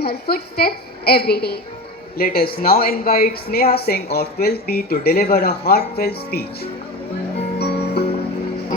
in her footsteps every day. Let us now invite Sneha Singh of 12th B to deliver a heartfelt speech.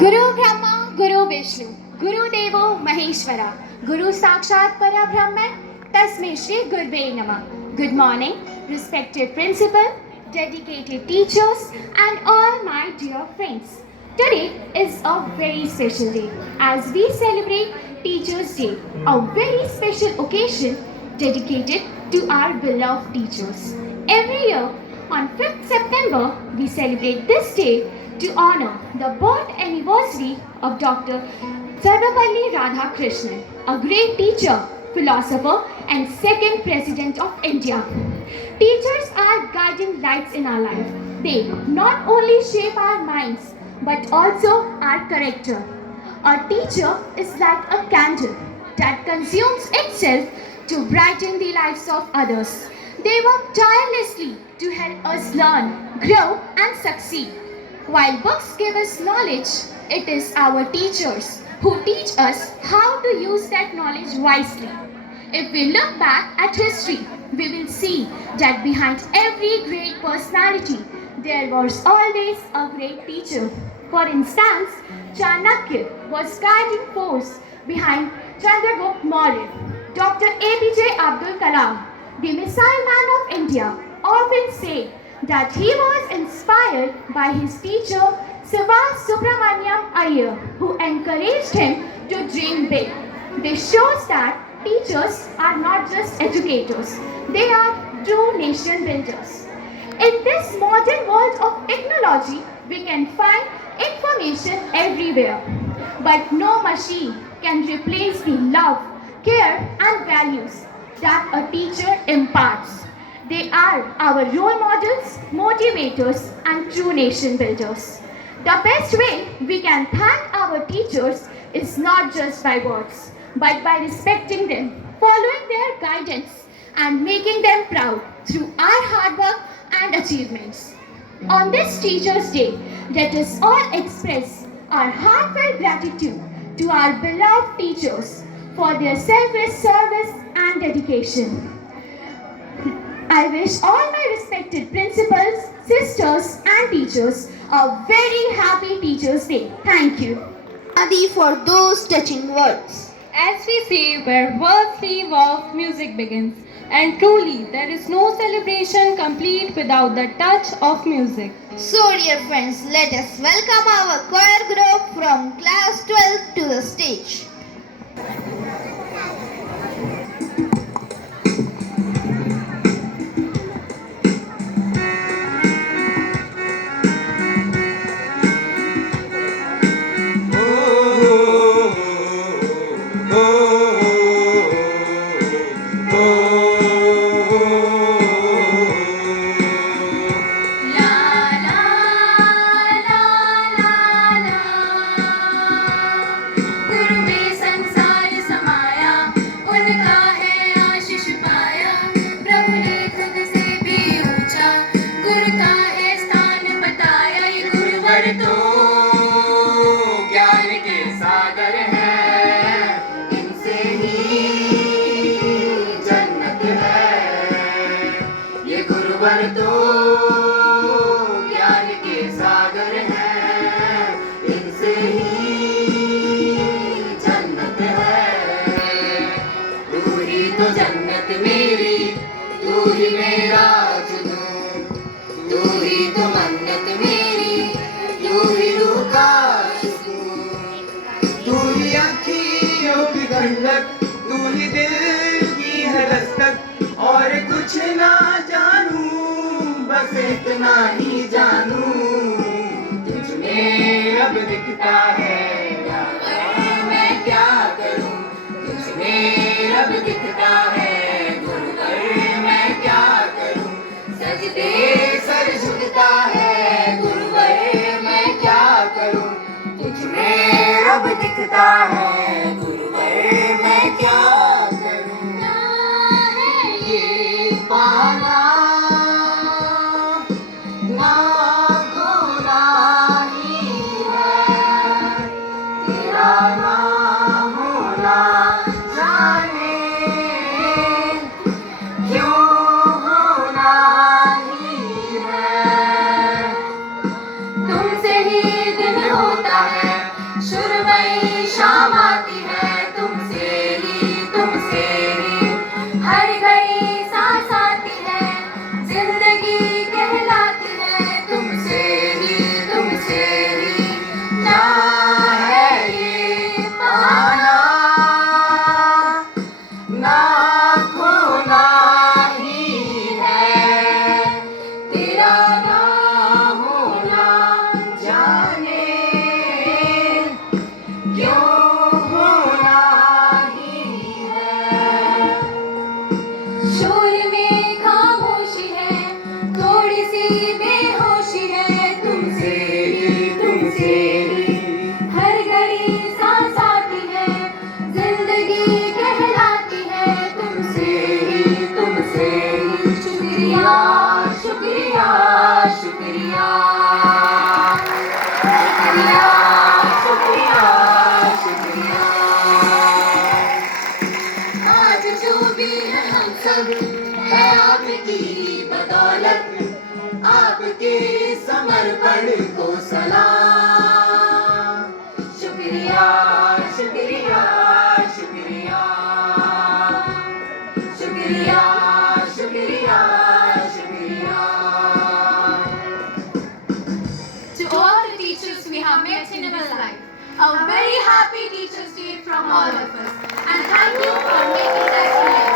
Guru Brahma, Guru Vishnu, Guru Devo Maheshwara, Guru Sakshat Parabrahman, Tasmai Shri Gurve Namah. Good morning, respected principal, dedicated teachers, and all my dear friends. Today is a very special day as we celebrate Teachers' Day, a very special occasion dedicated to our beloved teachers. Every year on 5th September, we celebrate this day to honor the birth anniversary of Dr. Sarvapalli Radhakrishnan, a great teacher, philosopher, and second president of India. Teachers are guiding lights in our life. They not only shape our minds but also our character. A teacher is like a candle that consumes itself to brighten the lives of others. They work tirelessly to help us learn, grow, and succeed. While books give us knowledge, it is our teachers who teach us how to use that knowledge wisely. If we look back at history, we will see that behind every great personality, there was always a great teacher. For instance, Chanakya was guiding force behind Chandragupta Maurya. Dr. APJ Abdul Kalam, the missile man of India, often said that he was inspired by his teacher Sivas Subramaniam Iyer, who encouraged him to dream big. This shows that teachers are not just educators, they are true nation builders. In this modern world of technology, we can find information everywhere. But no machine can replace the love, care, and values that a teacher imparts. They are our role models, motivators, and true nation builders. The best way we can thank our teachers is not just by words, but by respecting them, following their guidance, and making them proud through our hard work and achievements. On this Teachers' Day, let us all express our heartfelt gratitude to our beloved teachers for their selfless service and dedication. I wish all my respected principals, sisters, and teachers a very happy Teachers' Day. Thank you. Adi for those touching words. As we say, where words leave off, music begins. And truly, there is no celebration complete without the touch of music. So, dear friends, let us welcome our choir group from class 12 to the stage. तू ही दिल की है दस्तक और कुछ ना जानू बस इतना ही जानू तुझमें अब दिखता है मैं क्या करूं तुझमें अब दिखता है गुरुवर मैं क्या करूं सजदे सर झुकता है गुरुवर मैं क्या करूं तुझमें अब दिखता है मैं क्या करूं ना है ये पाना ना खोना ही है तेरा ना होना जाने शोर में खामोशी है, थोड़ी सी बेहोशी है, तुमसे ही हर घड़ी सांस आती है, जिंदगी कहलाती है, तुमसे ही शुक्रिया शुक्रिया शुक्रिया शुक्रिया शुक्रिया आज जो भी है हम सब है आपकी बदौलत, आपके समर्पण को सलाम। शुक्रिया शुक्रिया शुक्रिया शुक्रिया शुक्रिया शुक्रिया। To all the teachers we have met in our life, a very happy Teachers Day from all of us. And thank you for making us here.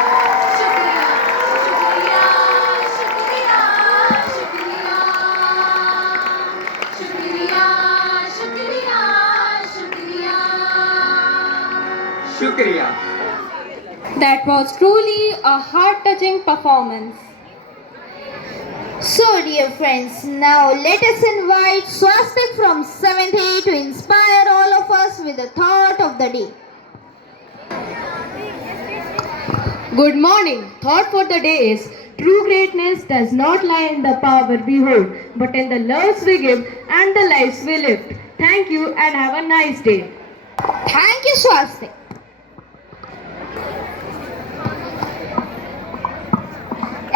Shukriya, shukriya, shukriya, shukriya. Shukriya, shukriya, shukriya. शुक्रिया। That was truly a heart-touching performance. So, dear friends, now let us invite Swastik from 7th A to inspire all of us with the thought of the day. Good morning. Thought for the day is true greatness does not lie in the power we hold, but in the loves we give and the lives we live. Thank you and have a nice day. Thank you, Swastik.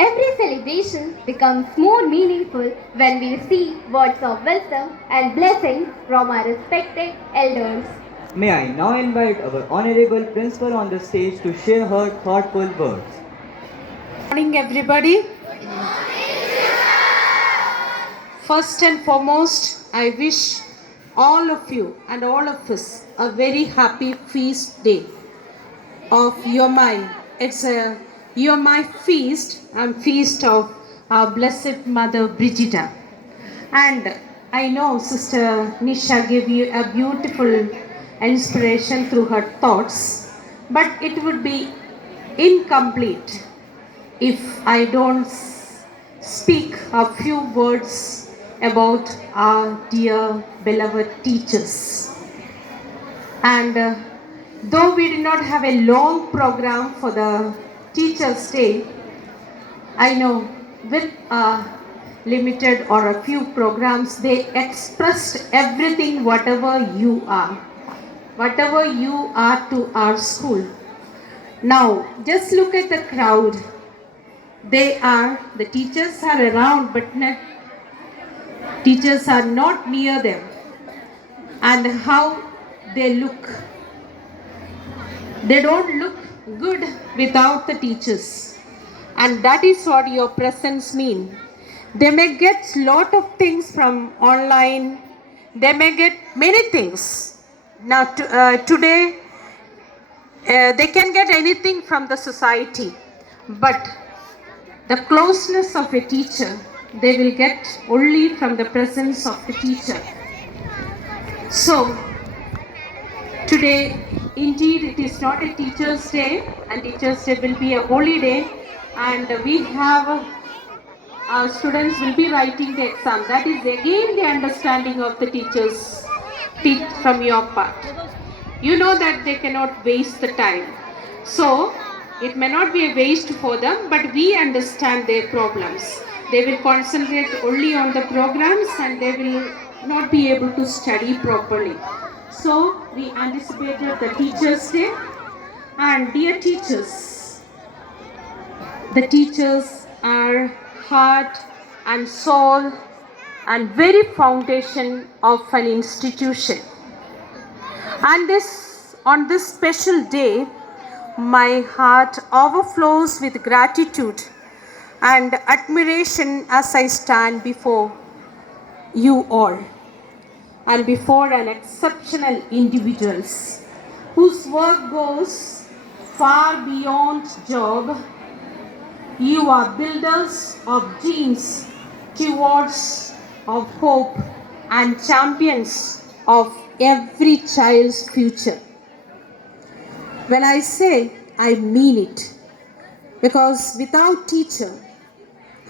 Every celebration becomes more meaningful when we see words of wisdom and blessings from our respected elders. May I now invite our Honorable Principal on the stage to share her thoughtful words. Morning, everybody. First and foremost, I wish all of you and all of us a very happy feast day of Yomai. It's a Yomai feast and feast of our Blessed Mother Brigida. And I know Sister Nisha gave you a beautiful inspiration through her thoughts, but it would be incomplete if I don't speak a few words about our dear beloved teachers. And though we did not have a long program for the Teachers' Day, I know with a limited or a few programs, they expressed everything whatever you are to our school. Now, just look at the crowd. The teachers are around, but teachers are not near them. And how they look. They don't look good without the teachers. And that is what your presence mean. They may get lot of things from online. They may get many things. Now today, they can get anything from the society. But the closeness of a teacher, they will get only from the presence of the teacher. So, today, indeed, it is not a Teachers' Day, and Teachers' Day will be a holy day, and we have our students will be writing the exam. That is again the understanding of the teachers from your part. You know that they cannot waste the time. So, it may not be a waste for them, but we understand their problems. They will concentrate only on the programs and they will not be able to study properly. So, we anticipated the Teachers' Day. And dear teachers, the teachers are heart and soul and very foundation of an institution. And on this special day, my heart overflows with gratitude and admiration as I stand before you all and before an exceptional individuals whose work goes far beyond job. You are builders of dreams, stewards of hope, and champions of every child's future. When I say, I mean it. because without teacher,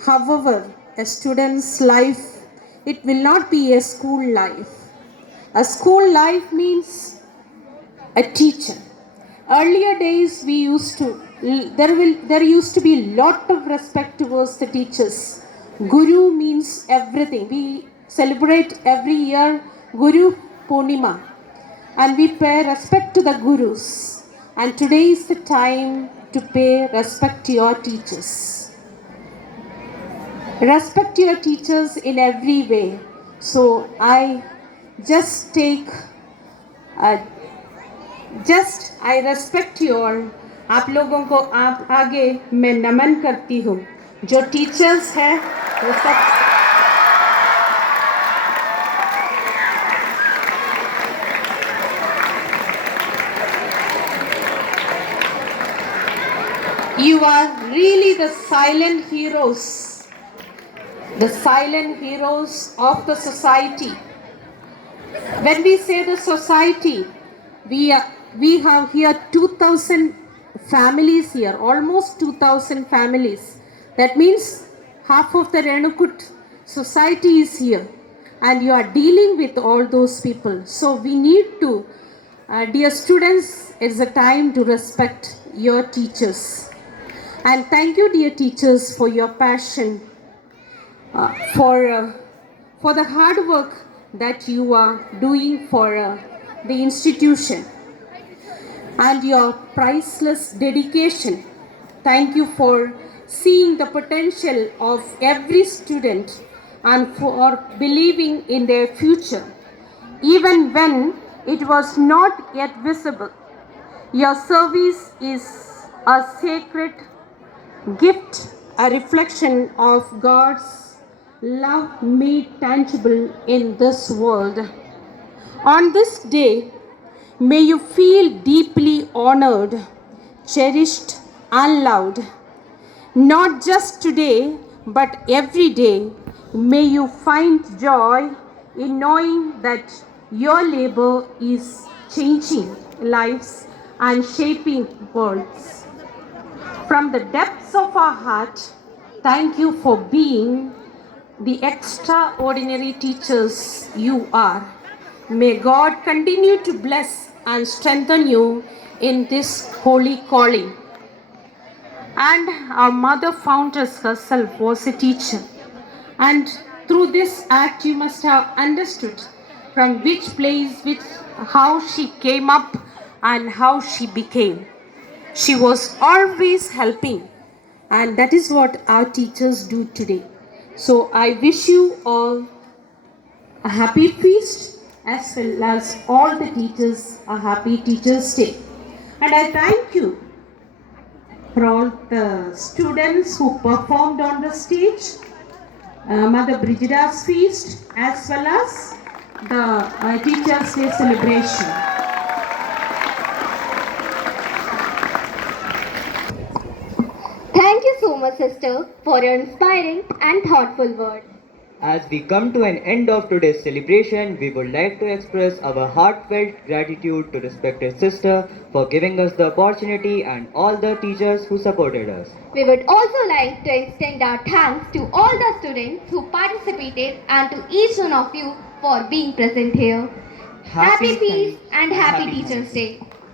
however, a student's life, it will not be a school life. A school life means a teacher. Earlier days, there used to be lot of respect towards the teachers. Guru means everything. We celebrate every year Guru Purnima, and we pay respect to the gurus. And today is the time to pay respect to your teachers. Respect your teachers in every way. So I just I respect you all. आप लोगों को आप आगे मैं नमन करती हूँ. जो teachers हैं वो सब You are really the silent heroes of the society. When we say the society, we have here 2,000 families here, almost 2,000 families. That means half of the Renukut society is here, and you are dealing with all those people. So we need to, dear students, it's a time to respect your teachers. And thank you, dear teachers, for your passion, for the hard work that you are doing for the institution, and your priceless dedication. Thank you for seeing the potential of every student and for believing in their future, even when it was not yet visible. Your service is a sacred gift, a reflection of God's love made tangible in this world. On this day, may you feel deeply honored, cherished, and loved. Not just today, but every day, may you find joy in knowing that your labor is changing lives and shaping worlds. From the depths of our heart, thank you for being the extraordinary teachers you are. May God continue to bless and strengthen you in this holy calling. And our mother foundress herself was a teacher. And through this act, you must have understood from which place, how she came up and how she became. She was always helping, and that is what our teachers do today. So I wish you all a happy feast, as well as all the teachers a happy Teachers' Day. And I thank you for all the students who performed on the stage, Mother Brigida's feast, as well as the Teachers' Day celebration. Thank you so much, sister, for your inspiring and thoughtful words. As we come to an end of today's celebration, we would like to express our heartfelt gratitude to respected sister for giving us the opportunity and all the teachers who supported us. We would also like to extend our thanks to all the students who participated and to each one of you for being present here. Happy Feast and Happy Teachers' Day.